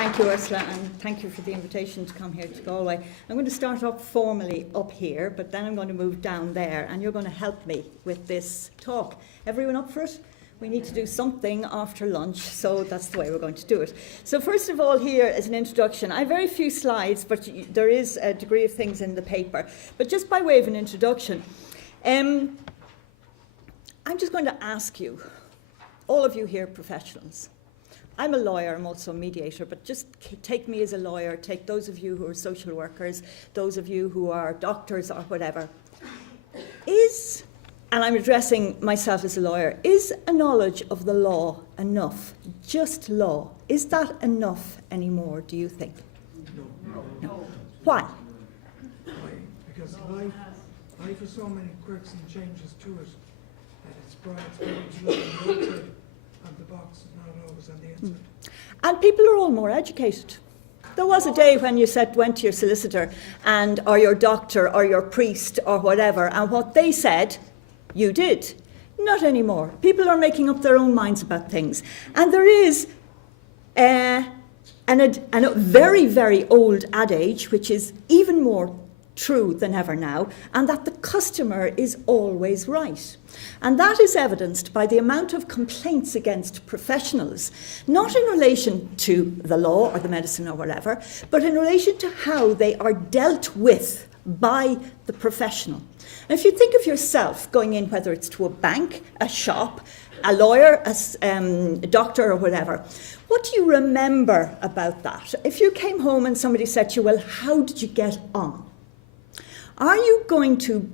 Thank you, Ursula, and thank you for the invitation to come here to Galway. I'm going to start off formally up here, but then I'm going to move down there, and you're going to help me with this talk. Everyone up for it? We need to do something after lunch, so that's the way we're going to do it. So first of all, here is an introduction. I have very few slides, but there is a degree of things in the paper. But just by way of an introduction, I'm just going to ask you, all of you here professionals, I'm a lawyer, I'm also a mediator, but just take me as a lawyer, take those of you who are social workers, those of you who are doctors or whatever. And I'm addressing myself as a lawyer, is a knowledge of the law enough? Just law. Is that enough anymore, do you think? No. Why? Because life has so many quirks and changes to it that it's better to look at the outside of the box and not always on the inside. And people are all more educated. There was a day when you went to your solicitor or your doctor or your priest or whatever, and what they said, you did. Not anymore. People are making up their own minds about things. And there is a very, very old adage, which is even more true than ever now, and that the customer is always right. And that is evidenced by the amount of complaints against professionals, not in relation to the law or the medicine or whatever, but in relation to how they are dealt with by the professional. And if you think of yourself going in, whether it's to a bank, a shop, a lawyer, a doctor or whatever, what do you remember about that? If you came home and somebody said to you, well, how did you get on? Are you going to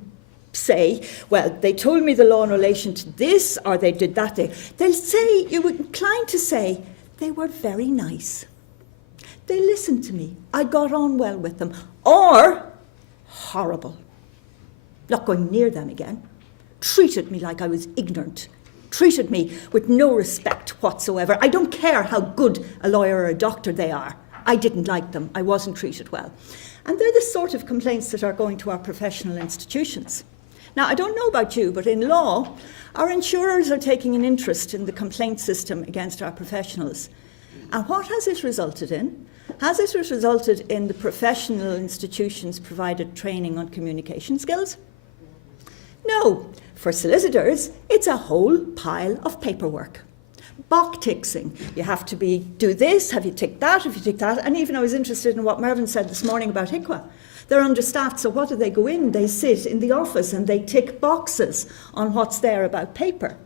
say, well, they told me the law in relation to this, or they did that? They'll say, you would inclined to say, they were very nice. They listened to me. I got on well with them. Or, horrible. Not going near them again. Treated me like I was ignorant. Treated me with no respect whatsoever. I don't care how good a lawyer or a doctor they are. I didn't like them. I wasn't treated well. And they're the sort of complaints that are going to our professional institutions. Now, I don't know about you, but in law, our insurers are taking an interest in the complaint system against our professionals. And what has it resulted in? Has it resulted in the professional institutions provided training on communication skills? No. For solicitors, it's a whole pile of paperwork. Box ticking. You have to do this, have you ticked that, have you ticked that? And even I was interested in what Mervyn said this morning about HICWA. They're understaffed, so what do they go in? They sit in the office and they tick boxes on what's there about paper.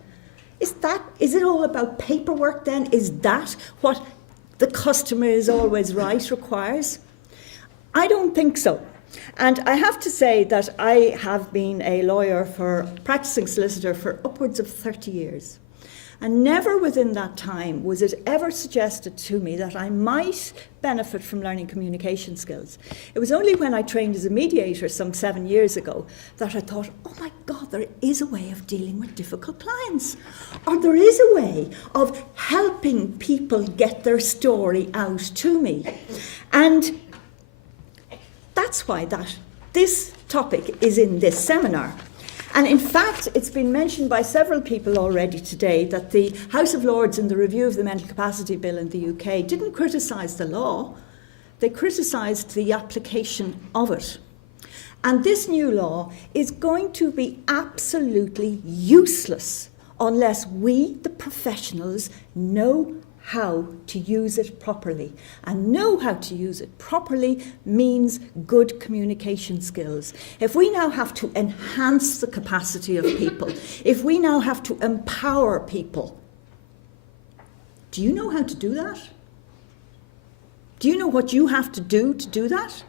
Is it all about paperwork then? Is that what the customer is always right requires? I don't think so. And I have to say that I have been a lawyer practicing solicitor for upwards of 30 years. And never within that time was it ever suggested to me that I might benefit from learning communication skills. It was only when I trained as a mediator some 7 years ago that I thought, oh my God, there is a way of dealing with difficult clients. Or there is a way of helping people get their story out to me. And that's why this topic is in this seminar. And in fact, it's been mentioned by several people already today that the House of Lords in the review of the Mental Capacity Bill in the UK didn't criticise the law, they criticised the application of it. And this new law is going to be absolutely useless unless we, the professionals, know how to use it properly. And know how to use it properly means good communication skills. If we now have to enhance the capacity of people, if we now have to empower people, do you know how to do that? Do you know what you have to do that?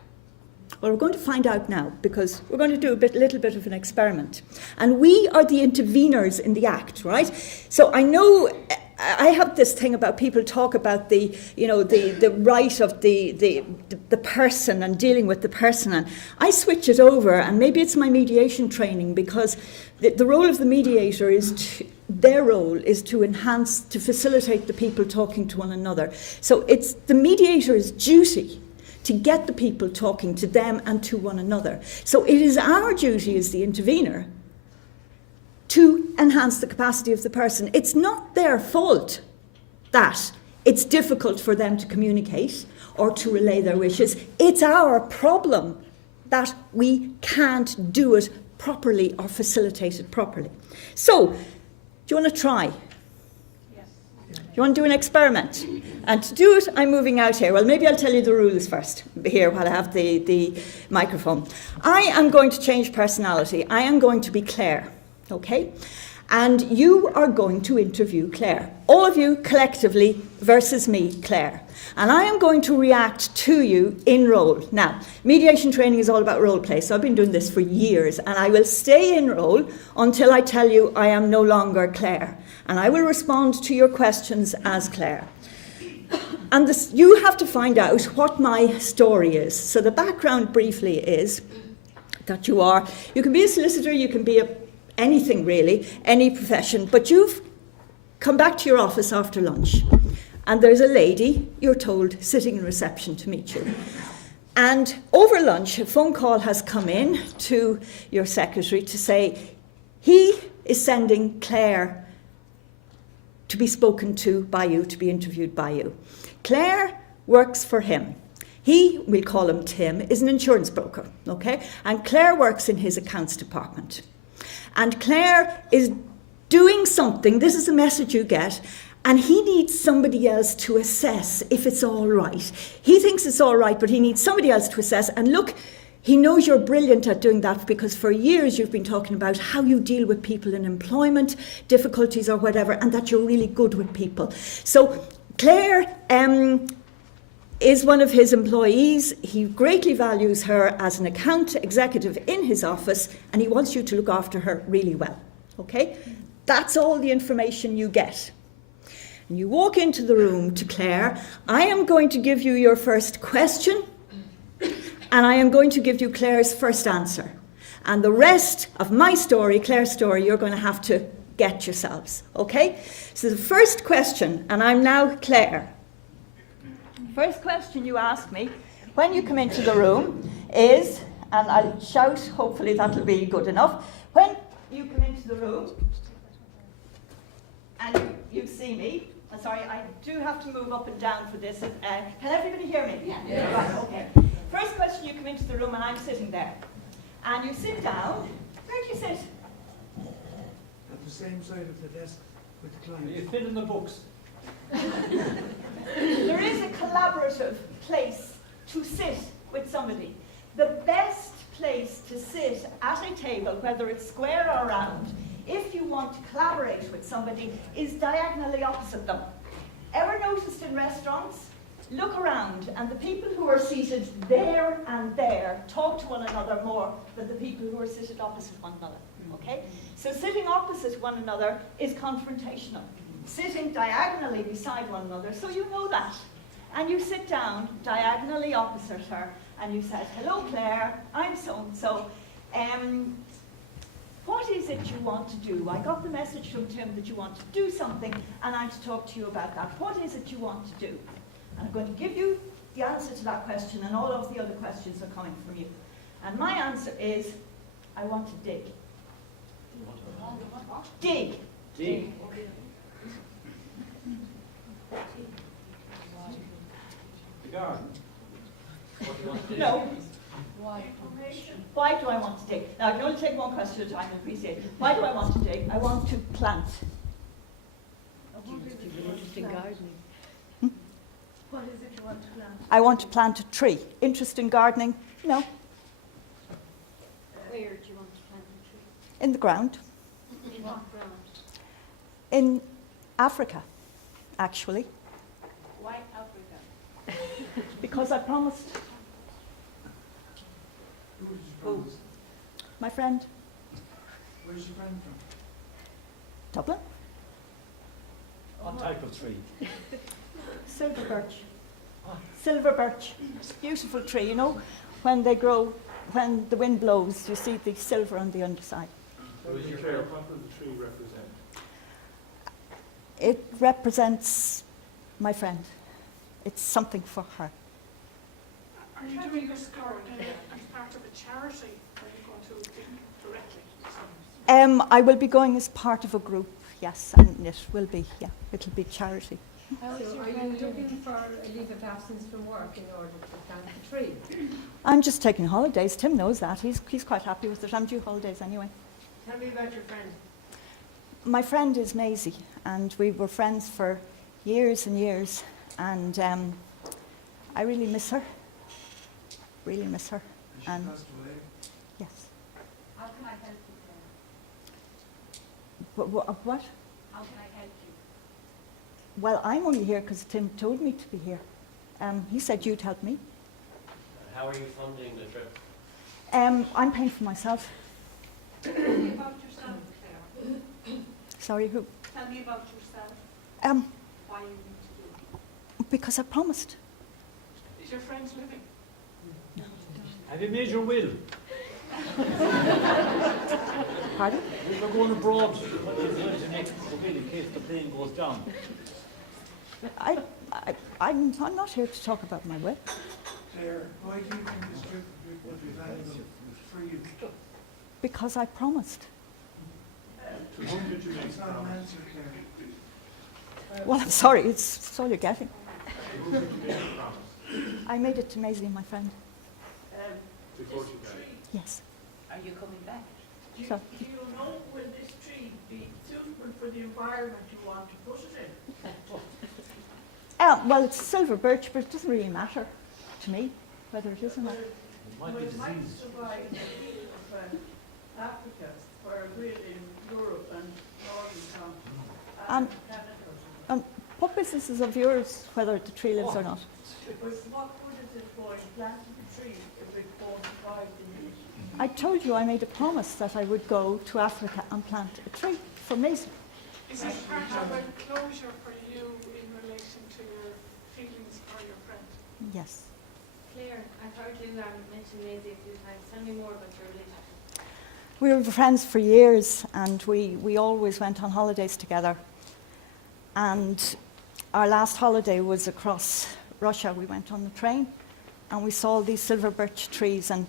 Well, we're going to find out now, because we're going to do a little bit of an experiment. And we are the interveners in the act, right? So I know I have this thing about people talk about the right of the person and dealing with the person, and I switch it over, and maybe it's my mediation training, because the role of the mediator their role is to enhance, to facilitate the people talking to one another. So it's the mediator's duty to get the people talking to them and to one another. So it is our duty as the intervener to enhance the capacity of the person. It's not their fault that it's difficult for them to communicate or to relay their wishes. It's our problem that we can't do it properly or facilitate it properly. So, do you want to try? Yes. Do you want to do an experiment? And to do it, I'm moving out here. Well, maybe I'll tell you the rules first, here while I have the microphone. I am going to change personality. I am going to be Claire, okay? And you are going to interview Claire. All of you collectively versus me, Claire. And I am going to react to you in role. Now, mediation training is all about role play, so I've been doing this for years, and I will stay in role until I tell you I am no longer Claire. And I will respond to your questions as Claire. And this, you have to find out what my story is. So the background briefly is that you can be a solicitor, you can be anything really, any profession, but you've come back to your office after lunch and there's a lady, you're told, sitting in reception to meet you. And over lunch, a phone call has come in to your secretary to say, he is sending Claire to be spoken to by you, to be interviewed by you. Claire works for him. He, we'll call him Tim, is an insurance broker, okay? And Claire works in his accounts department. And Claire is doing something, this is the message you get, and he needs somebody else to assess if it's all right. He thinks it's all right, but he needs somebody else to assess. And look, he knows you're brilliant at doing that because for years you've been talking about how you deal with people in employment, difficulties or whatever, and that you're really good with people. So Claire is one of his employees. He greatly values her as an account executive in his office, and he wants you to look after her really well. Okay? That's all the information you get. And you walk into the room to Claire. I am going to give you your first question, and I am going to give you Claire's first answer. And the rest of my story, Claire's story, you're going to have to get yourselves. Okay? So the first question, and I'm now Claire. First question you ask me when you come into the room is, and I'll shout, hopefully that'll be good enough. When you come into the room and you see me, sorry, I do have to move up and down for this. Can everybody hear me? Yeah. Yeah. Right, okay. First question, you come into the room and I'm sitting there. And you sit down. Where do you sit? At the same side of the desk with the client. You fit in the books. There is a collaborative place to sit with somebody. The best place to sit at a table, whether it's square or round, if you want to collaborate with somebody, is diagonally opposite them. Ever noticed in restaurants? Look around, and the people who are seated there and there talk to one another more than the people who are seated opposite one another. Okay? So sitting opposite one another is confrontational. Sitting diagonally beside one another, so you know that. And you sit down diagonally opposite her, and you said, hello Claire, I'm so-and-so. What is it you want to do? I got the message from Tim that you want to do something, and I'm to talk to you about that. What is it you want to do? And I'm going to give you the answer to that question, and all of the other questions are coming from you. And my answer is, I want to dig. Dig. Dig. The garden. What do you want to do? No. Why? Why do I want to dig? Now, I can only take one question at a time, I appreciate it. Why do I want to dig? I want to plant. Interesting gardening. What is it you want to plant? I want to plant a tree. Interest in gardening? No. Where do you want to plant a tree? In the ground. In what ground? In Africa, actually. Why Africa? Because I promised. Who did you promise? My friend. Where's your friend from? Dublin. What type of tree? Silver birch. Silver birch. Beautiful tree, you know. When they grow, when the wind blows, you see the silver on the underside. So is your Claire, what does the tree represent? It represents my friend. It's something for her. Are you doing this as part of a charity, or are you going to do directly? I will be going as part of a group, yes, and it will be, yeah, it'll be charity. So are you looking for a leave of absence from work in order to plant the tree? I'm just taking holidays. Tim knows that. He's quite happy with it. I'm due holidays anyway. Tell me about your friend. My friend is Maisie, and we were friends for years and years, and I really miss her. Really miss her. And she And passed away. yes. How can I help you, What? How can I help you? Well, I'm only here because Tim told me to be here. He said you'd help me. How are you funding the trip? I'm paying for myself. Tell me about yourself, Claire. Sorry, who? Tell me about yourself, why you need to do it. Because I promised. Is your friends living? Have you made your will? Pardon? If you're going abroad, what is going to make the will in case the plane goes down? I'm not here to talk about my will. Claire, why do you think this trip would be valuable for you? Because I promised. To whom did you make It's the not an promise? answer, Claire. Well, I'm sorry, it's all you're getting. To whom did you make the promise? I made it to Maisie, my friend. Before she died. Yes. Are you coming back? So, Do you know, will this tree be suitable for the environment you want to put it in? well, it's silver birch, but it doesn't really matter to me whether it is or not. It might be Well, it might diseased. survive the heat of Africa, where we're in Europe and Northern Um, and Canada. What business is of yours whether the tree lives or not? But what good is it going planting a tree if it won't survive the heat? I told you I made a promise that I would go to Africa and plant a tree for Maisie. Is it part of a closure for you in relation to your feelings for your friend? Yes. Claire, I've heard you mention Maisie a few times. Tell me more about your relationship. We were friends for years, and we always went on holidays together. And our last holiday was across Russia. We went on the train, and we saw these silver birch trees. And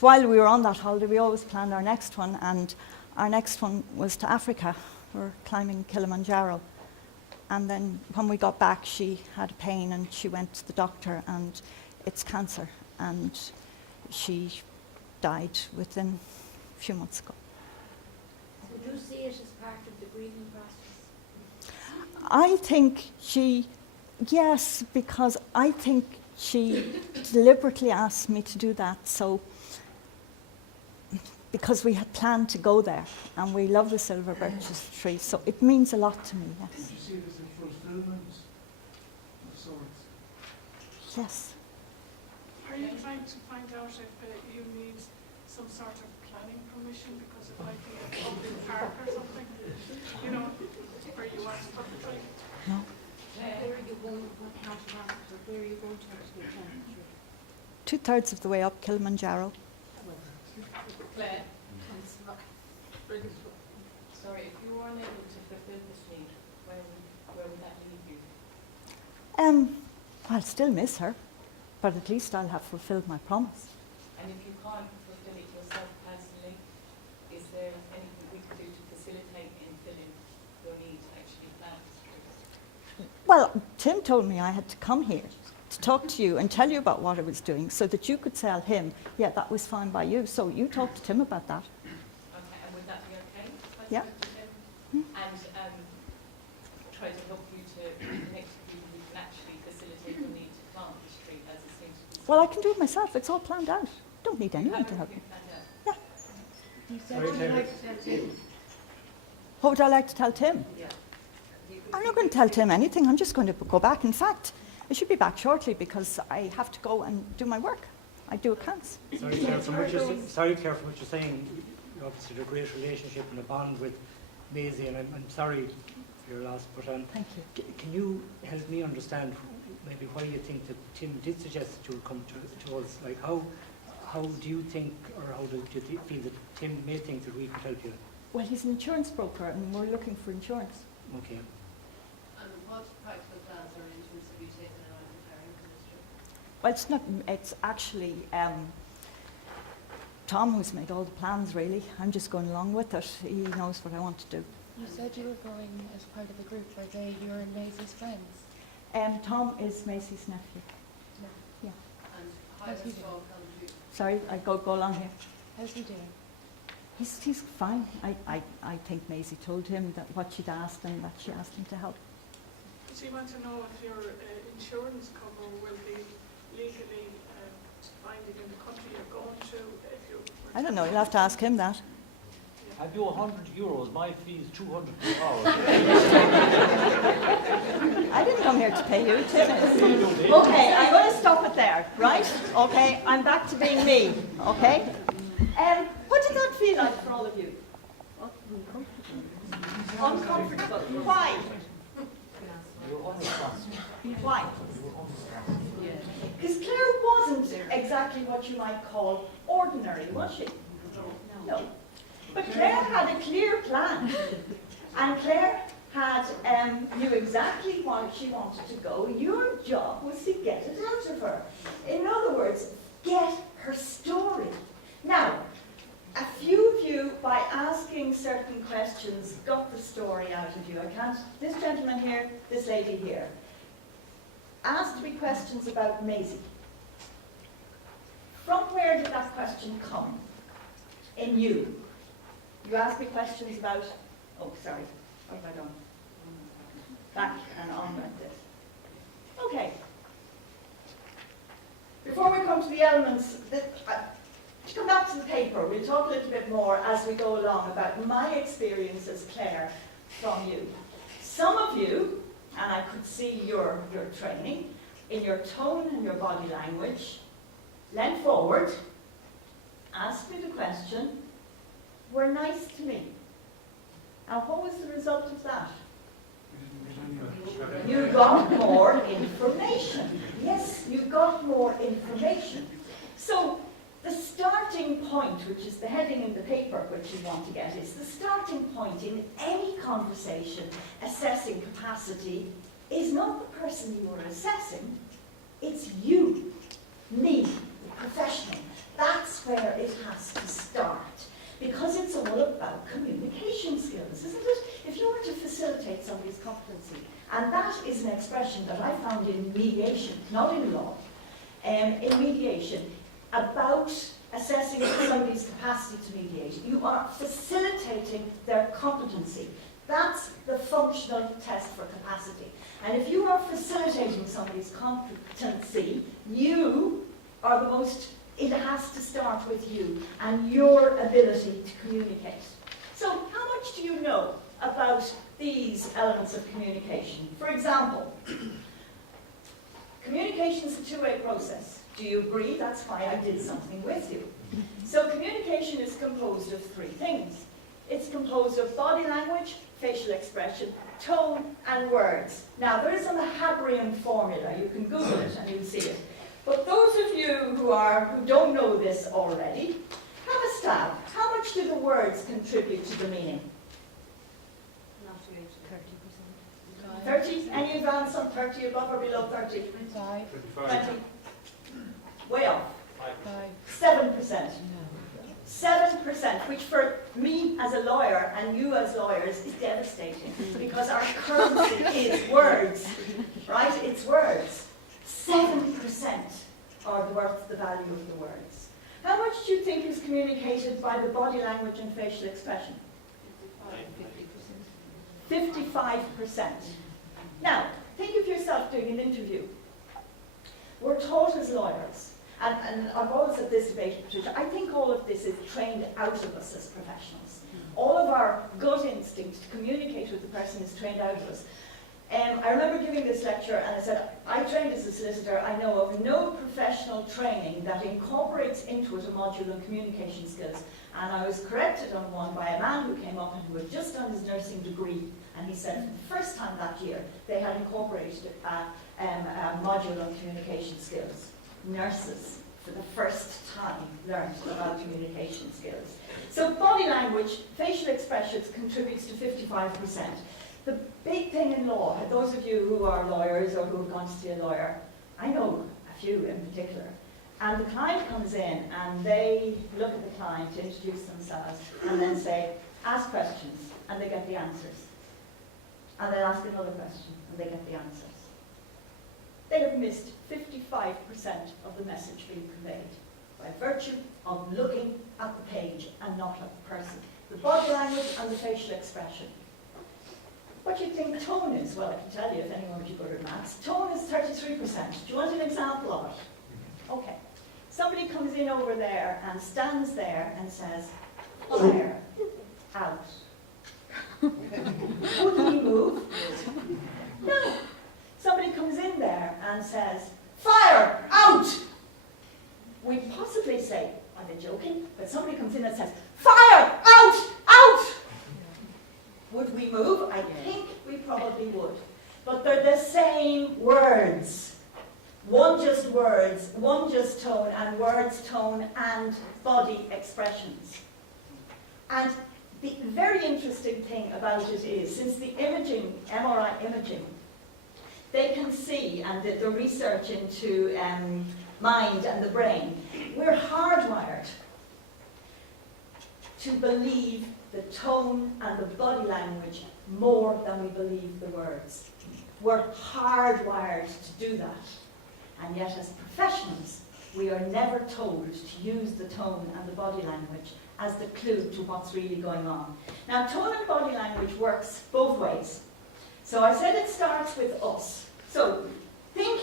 while we were on that holiday, we always planned our next one, and our next one was to Africa. We're climbing Kilimanjaro. And then when we got back, she had pain, and she went to the doctor, and it's cancer. And she died within a few months ago. Would you see it as part of the grieving process? I think yes, because I think she deliberately asked me to do that. So, because we had planned to go there, and we love the silver birches tree, so it means a lot to me. Yes. Did you see it as a fulfillment of sorts? Yes. Are you trying to find out if you need some sort of planning permission because it might be a public park or something? You know, where you want to put the tree? No. Where are you going? What part of Africa? Where are you going to actually plant the tree? 2/3 of the way up Kilimanjaro. Claire, sorry, if you were unable to fulfill this need, where would that leave you? I'll still miss her, but at least I'll have fulfilled my promise. And if you can't fulfill it yourself personally, is there anything we could do to facilitate in filling your need to actually plant trees? Well, Tim told me I had to come here to talk to you and tell you about what I was doing so that you could tell him, yeah, that was fine by you. So you talk to Tim about that. Okay, and would that be okay? if I Yeah. spoke to them? And try to help you to connect with people who can actually facilitate your need to plant this tree as it seems to be. Well, I can do it myself. It's all planned out. Don't need You anyone have to help me. everything planned out? Yeah. You said you'd like to tell Tim. What would I like to tell Tim? Yeah. I'm not going to tell Tim anything. I'm just going to go back. In fact, I should be back shortly because I have to go and do my work. I do accounts. Sorry, Claire, from what you're saying, you obviously had a great relationship and a bond with Maisie, and I'm sorry for your loss, but Thank you. can you help me understand maybe why you think that Tim did suggest that you would come to us? Like, how do you think, or how do you feel that Tim may think that we could help you? Well, he's an insurance broker and we're looking for insurance. Okay. And what practical plans or arrangements have you taken around retiring from this trip? Well, it's not, it's actually Tom who's made all the plans, really. I'm just going along with it. He knows what I want to do. You said you were going as part of a group. Are they your and Maisie's friends? Tom is Macy's nephew. And how has it all come to? Sorry, I go along here. How's he doing? He's fine. I think Maisie told him that what she'd asked and that she asked him to help. Does he want to know if your insurance cover will be legally binding in the country you're going to? If you I don't know, you'll have to ask him that. Have you €100? My fee is 200 per hour. I didn't come here to pay you, Tim. Okay, I'm going to stop it there, right? Okay, I'm back to being me, okay? What did that feel like for all of you? Uncomfortable. Why? Why? Because Claire wasn't exactly what you might call ordinary, was she? No. But Claire had a clear plan. And Claire had knew exactly why she wanted to go. Your job was to get it out of her. In other words, get her story. Now, a few of you, by asking certain questions, got the story out of you. I can't, this gentleman here, this lady here, asked me questions about Maisie. From where did that question come? In you. You asked me questions about, oh, sorry, what have I done? Back and on like this. Okay. Before we come to the elements, to come back to the paper, we'll talk a little bit more as we go along about my experience as Claire from you. Some of you, and I could see your training, in your tone and your body language, leant forward, asked me the question, were nice to me. And what was the result of that? You got more information. Yes, you got more information. So the starting point, which is the heading in the paper which you want to get, is the starting point in any conversation assessing capacity is not the person you are assessing, it's you, me, the professional. That's where it has to start. Because it's all about communication skills, isn't it? If you were to facilitate somebody's competency, and that is an expression that I found in mediation, not in law, in mediation, about assessing somebody's capacity to mediate. You are facilitating their competency. That's the functional test for capacity. And if you are facilitating somebody's competency, you are the most, it has to start with you and your ability to communicate. So how much do you know about these elements of communication? For example, communication is a two-way process. Do you agree? That's why I did something with you. So communication is composed of three things. It's composed of body language, facial expression, tone, and words. Now, there is a Mahabrian formula. You can Google it and you'll see it. But those of you who don't know this already, have a stab. How much do the words contribute to the meaning? 30%. 30? Any advance on 30, above or below 30? 25. 20? Way off. 5. 7%. 7%, which for me as a lawyer and you as lawyers is devastating because our currency is words, right? It's words. 7% are worth the value of the words. How much do you think is communicated by the body language and facial expression? 55%. Now, think of yourself doing an interview. We're taught as lawyers, and I've always had this debate, Patricia, I think all of this is trained out of us as professionals. All of our gut instinct to communicate with the person is trained out of us. I remember giving this lecture and I said, I trained as a solicitor, I know of no professional training that incorporates into it a module on communication skills. And I was corrected on one by a man who came up and who had just done his nursing degree. And he said for the first time that year, they had incorporated a module on communication skills. Nurses, for the first time, learned about communication skills. So body language, facial expressions contributes to 55%. The big thing in law, those of you who are lawyers or who have gone to see a lawyer, I know a few in particular, and the client comes in and they look at the client, introduce themselves, and then say, ask questions, and they get the answers. And then ask another question, and they get the answers. they have missed 55% of the message being conveyed by virtue of looking at the page and not at the person. The body language and the facial expression. What do you think tone is? Well, I can tell you if anyone would be good at maths. Tone is 33%. Do you want an example of it? Okay. Somebody comes in over there and stands there and says, fire, out. Would we move? No. Somebody comes in there and says, fire, out. We possibly say, are they joking? But somebody comes in and says, fire, out, out. Would we move? I think we probably would. But they're the same words. One just words, one just tone, and words, tone, and body expressions. And the very interesting thing about it is, since the imaging, MRI imaging, they can see, and the research into mind and the brain, we're hardwired to believe the tone and the body language more than we believe the words. We're hardwired to do that. And yet as professionals, we are never told to use the tone and the body language as the clue to what's really going on. Now, tone and body language works both ways. So I said it starts with us. So think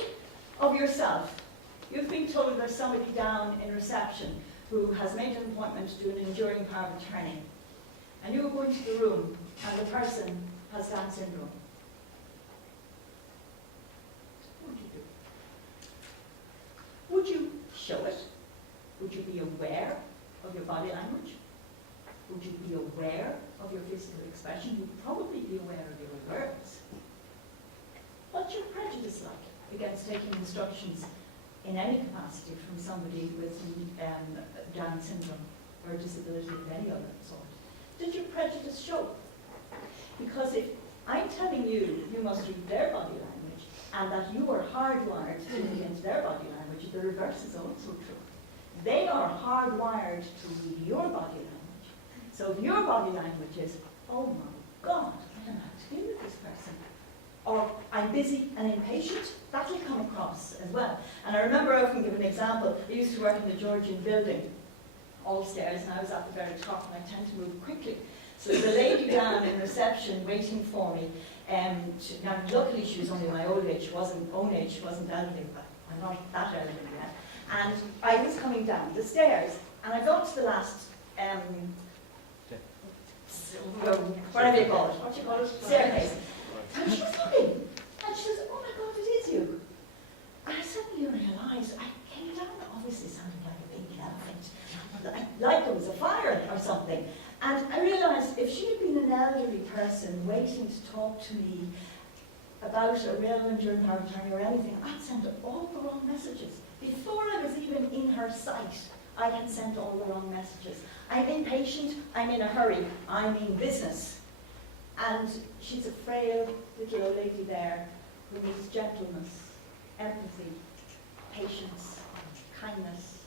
of yourself. You've been told there's somebody down in reception who has made an appointment to do an enduring power of attorney. And you go into the room and the person has Down syndrome. What would you do? Would you show it? Would you be aware of your body language? Would you be aware of your physical expression? You'd probably be aware of your words. What's your prejudice like against taking instructions in any capacity from somebody with Down syndrome or a disability of any other sort? Did your prejudice show? Because if I'm telling you, you must read their body language, and that you are hardwired to read into their body language, the reverse is also true. They are hardwired to read your body language. So if your body language is, oh my God, I don't know how to deal with this person, or I'm busy and impatient, that will come across as well. And I remember, I often give an example, I used to work in the Georgian building, all stairs, and I was at the very top, and I tend to move quickly. So there's a lady down in reception waiting for me. Now, luckily she was only my old age, own age, she wasn't elderly, but I'm not that elderly yet. And I was coming down the stairs, and I got to the last, whatever you call it, what do you call it? Staircase. And she was looking, and she says, oh my God, it is you. And I suddenly realised I came down, obviously sounding like a big elephant, like there was a fire or something. And I realised if she had been an elderly person waiting to talk to me about a real enduring power of attorney or anything, I'd sent all the wrong messages. Before I was even in her sight, I had sent all the wrong messages. I'm impatient, I'm in a hurry, I mean business. And she's a frail little old lady there who needs gentleness, empathy, patience, kindness.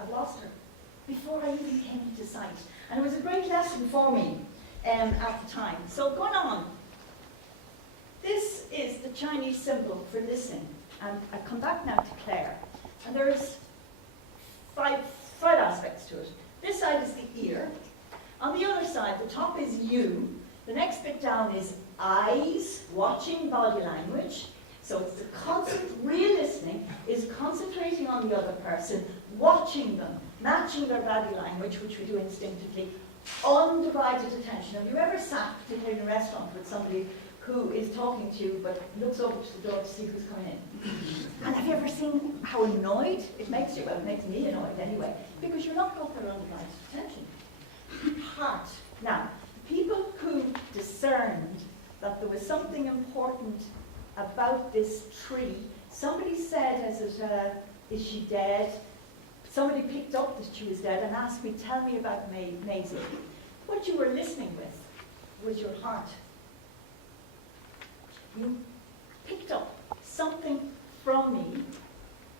I've lost her before I even came into sight. And it was a great lesson for me at the time. So going on, this is the Chinese symbol for listening. And I come back now to Claire. And there's five aspects to it. This side is the ear. On the other side, the top is you. The next bit down is eyes, watching body language. So it's the constant, real listening is concentrating on the other person, watching them, matching their body language, which we do instinctively, undivided attention. Have you ever sat, particularly in a restaurant, with somebody who is talking to you but looks over to the door to see who's coming in? And have you ever seen how annoyed it makes you? Well, it makes me annoyed anyway, because you're not got their undivided attention. Heart. Now, people who discerned that there was something important about this tree, somebody said, is she dead? Somebody picked up that she was dead and asked me, tell me about Maisie. What you were listening with was your heart. You picked up something from me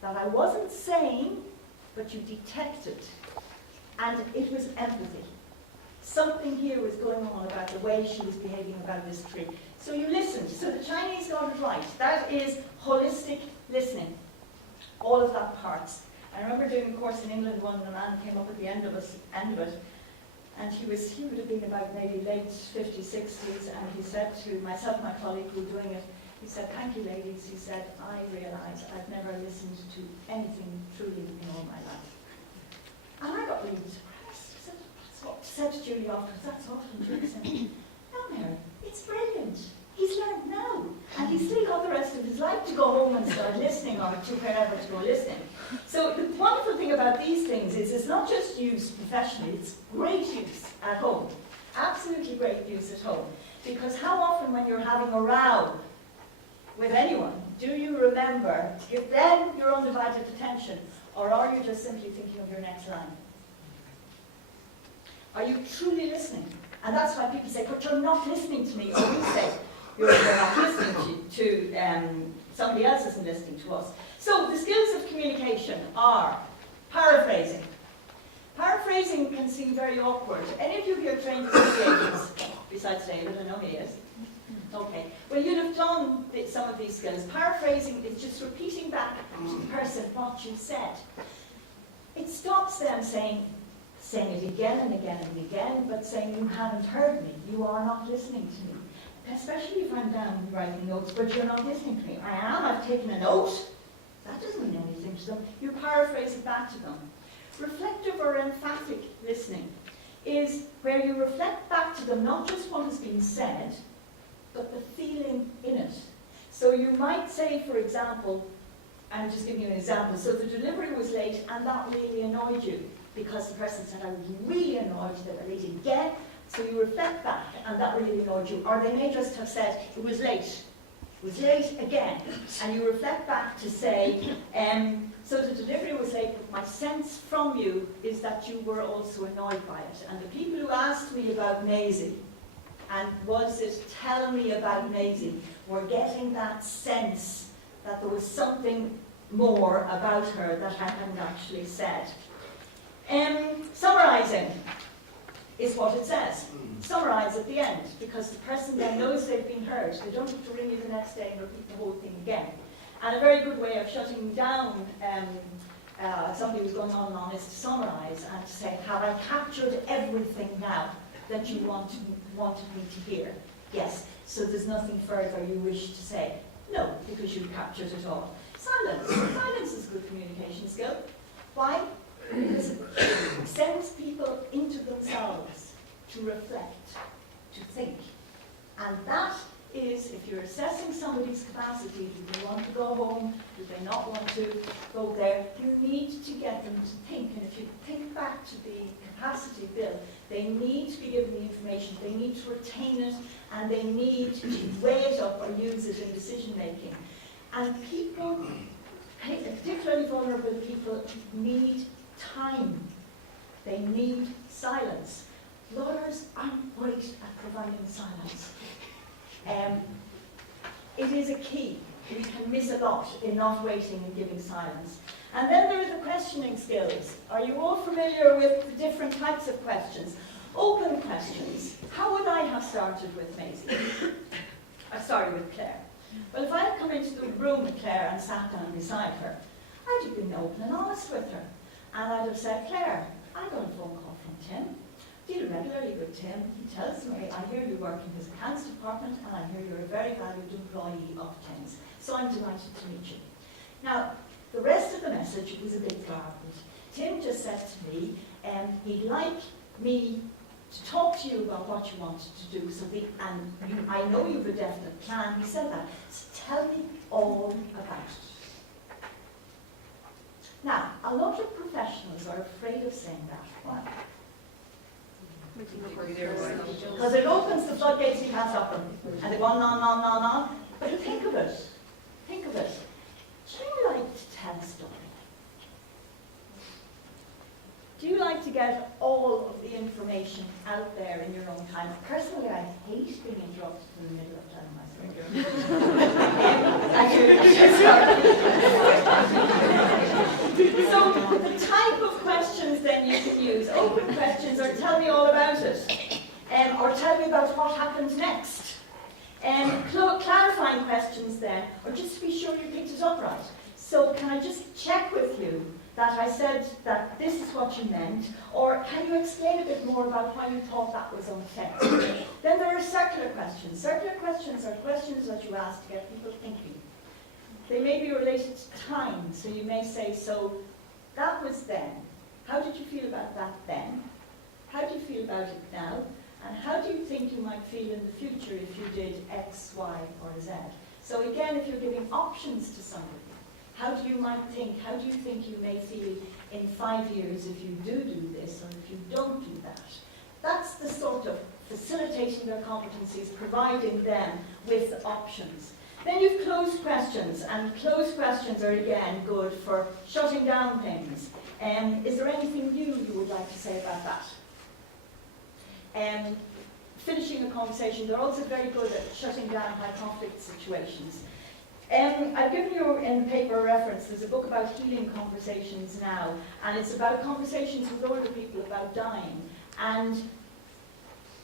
that I wasn't saying, but you detected. And it was empathy. Something here was going on about the way she was behaving about this tree. So you listened. So the Chinese got it right. That is holistic listening, all of that parts. I remember doing a course in England one, and a man came up at the end of it, and he would have been about maybe late 50s, 60s, and he said to myself and my colleague who were doing it, he said, "Thank you, ladies." He said, "I realise I've never listened to anything truly in all my life." And I got really depressed. I said to Julie afterwards, "That's awful." Julie said, "No, Mary, it's brilliant. He's learned now, and he's still got the rest of his life to go home and start listening, or to wherever to go listening." So the wonderful thing about these things is it's not just used professionally, it's great use at home. Absolutely great use at home. Because how often when you're having a row with anyone, do you remember to give them your undivided attention, or are you just simply thinking of your next line? Are you truly listening? And that's why people say, "But you're not listening to me," or we say, you're not listening to somebody else isn't listening to us. So the skills of communication are paraphrasing. Paraphrasing can seem very awkward. Any of you here trained as agents, besides David? I know he is. Okay. Well, you'll have done some of these skills. Paraphrasing is just repeating back to the person what you said. It stops them saying it again and again and again, but saying, "You haven't heard me. You are not listening to me." Especially if I'm down writing notes, "But you're not listening to me." "I am. I've taken a note." That doesn't mean anything to them. You paraphrase it back to them. Reflective or emphatic listening is where you reflect back to them not just what has been said, but the feeling in it. So you might say, for example, I'm just giving you an example, so the delivery was late and that really annoyed you because the person said, "I was really annoyed they were late again." So you reflect back and that really annoyed you. Or they may just have said, "It was late. It was late again." And you reflect back to say, "So the delivery was late, but my sense from you is that you were also annoyed by it." And the people who asked me about Maisie, and was it tell me about Maisie, were getting that sense that there was something more about her that I hadn't actually said. Summarising is what it says. Summarise at the end, because the person then knows they've been heard. They don't have to ring you the next day and repeat the whole thing again. And a very good way of shutting down somebody who's going on and on is to summarise and to say, "Have I captured everything now that you wanted me to hear?" "Yes." "So there's nothing further you wish to say?" "No," because you've captured it all. Silence. Silence is a good communication skill. Why? Because it sends people into themselves to reflect, to think. And that is, if you're assessing somebody's capacity, do they want to go home, do they not want to go there, you need to get them to think. And if you think back to the capacity bill, they need to be given the information, they need to retain it, and they need to weigh it up or use it in decision making. And people, particularly vulnerable people, need time. They need silence. Lawyers aren't great at providing silence. It is a key. We can miss a lot in not waiting and giving silence. And then there are the questioning skills. Are you all familiar with the different types of questions? Open questions. How would I have started with Maisie? Sorry, with Claire. Well, if I had come into the room with Claire and sat down beside her, I'd have been open and honest with her. And I'd have said, "Claire, I got a phone call from Tim. Deal regularly with Tim. He tells me, I hear you work in his accounts department, and I hear you're a very valued employee of Tim's. So I'm delighted to meet you." Now, the rest of the message was a bit garbled. Tim just said to me, he'd like me to talk to you about what you wanted to do. I know you've a definite plan. He said that. So tell me all about it. Now, a lot of professionals are afraid of saying that. Why? Because it opens the floodgates you can't stop them. And they go on. But think of it. Think of it. Do you like to tell a story? Do you like to get all of the information out there in your own time? Personally, I hate being interrupted in the middle of telling my story. So the type of questions then you can use, open questions, or tell me all about it, or tell me about what happened next. Clarifying questions then, or just to be sure you picked it up right. So can I just check with you that I said that this is what you meant, or can you explain a bit more about why you thought that was unfair? Then there are circular questions. Circular questions are questions that you ask to get people thinking. They may be related to time, so you may say, so that was then. How did you feel about that then? How do you feel about it now? And how do you think you might feel in the future if you did X, Y, or Z? So again, if you're giving options to somebody, how do you think you may feel in 5 years if you do this or if you don't do that? That's the sort of facilitating their competencies, providing them with options. Then you've closed questions, and closed questions are again good for shutting down things. Is there anything new you would like to say about that? Finishing a conversation, they're also very good at shutting down high conflict situations. I've given you in the paper a reference. There's a book about healing conversations now, and it's about conversations with older people about dying. And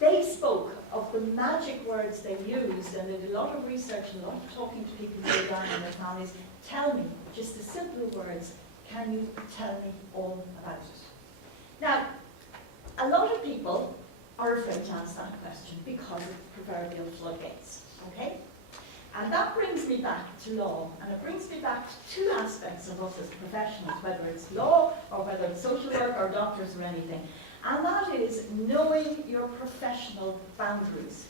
they spoke of the magic words they used, and they did a lot of research and a lot of talking to people who were dying and their families. Tell me, just the simple words, can you tell me all about it? Now, a lot of people are afraid to ask that question because of the proverbial floodgates, okay? And that brings me back to law, and it brings me back to two aspects of us as professionals, whether it's law or whether it's social work or doctors or anything, and that is knowing your professional boundaries.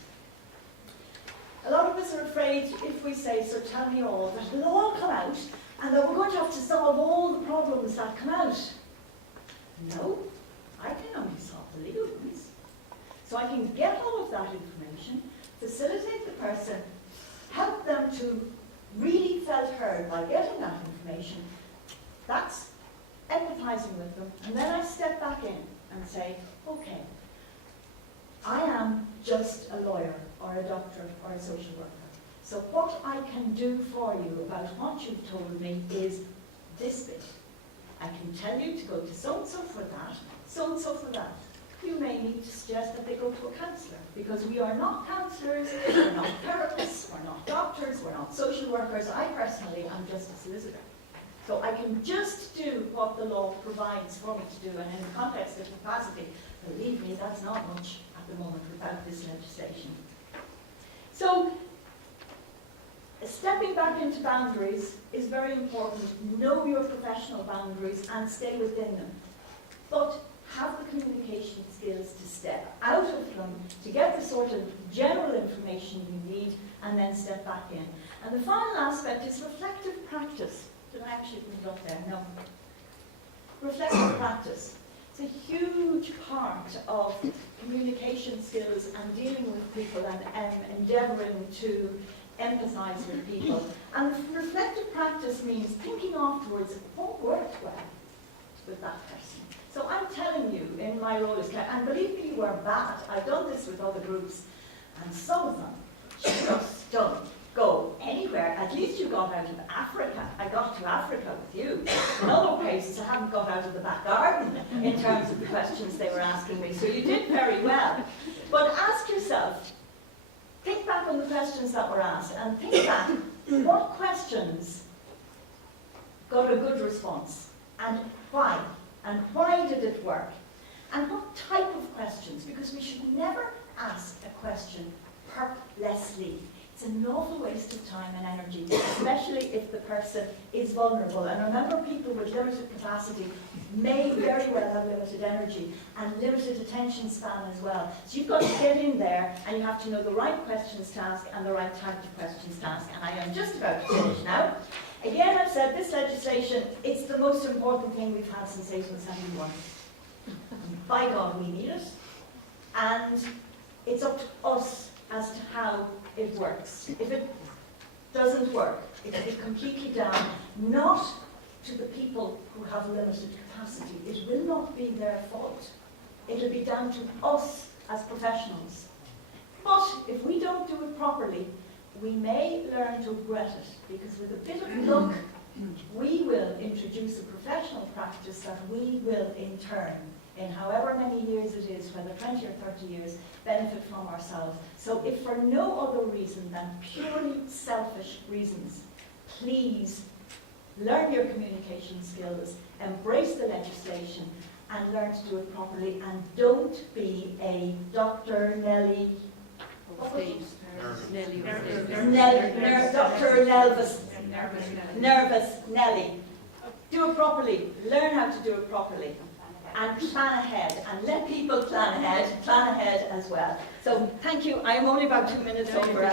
A lot of us are afraid if we say, so tell me all, that it'll all come out and that we're going to have to solve all the problems that come out. No, I can only solve the legal ones. So I can get all of that information, facilitate the person, help them to really feel heard by getting that information. That's empathizing with them. And then I step back in and say, okay, I am just a lawyer or a doctor or a social worker. So what I can do for you about what you've told me is this bit. I can tell you to go to so-and-so for that, so-and-so for that. You may need to suggest that they go to a counsellor, because we are not counsellors, we're not therapists, we're not doctors, we're not social workers. I personally am just a solicitor. So I can just do what the law provides for me to do, and in the context of capacity, believe me, that's not much at the moment without this legislation. So, stepping back into boundaries is very important. Know your professional boundaries and stay within them. But have the communication skills to step out of them, to get the sort of general information you need, and then step back in. And the final aspect is reflective practice. Did I actually put it up there? No. Reflective practice. It's a huge part of communication skills and dealing with people and endeavouring to empathise with people. And reflective practice means thinking afterwards, what worked well with that person? So I'm telling you, in my role as Claire, and believe me, you are bad. I've done this with other groups, and some of them just don't go anywhere. At least you got out of Africa. I got to Africa with you. In other places, I haven't got out of the back garden in terms of the questions they were asking me. So you did very well. But ask yourself, think back on the questions that were asked, and think back, what questions got a good response, and why? And why did it work? And what type of questions? Because we should never ask a question purposelessly. It's an awful waste of time and energy, especially if the person is vulnerable. And remember, people with limited capacity may very well have limited energy and limited attention span as well. So you've got to get in there, and you have to know the right questions to ask and the right type of questions to ask. And I am just about to finish now. Again, I've said this legislation, it's the most important thing we've had since 1871. By God, we need it. And it's up to us as to how it works. If it doesn't work, it'll be completely down, not to the people who have limited capacity. It will not be their fault. It'll be down to us as professionals. But if we don't do it properly, we may learn to regret it, because with a bit of luck, we will introduce a professional practice that we will in turn in however many years it is, whether 20 or 30 years, benefit from ourselves. So if for no other reason than purely selfish reasons, please learn your communication skills, embrace the legislation, and learn to do it properly, and don't be a Dr. Nelly, Dr. Nervous Nelly. Do it properly, learn how to do it properly, and plan ahead, and let people plan ahead as well. So thank you, I am only about 2 minutes over.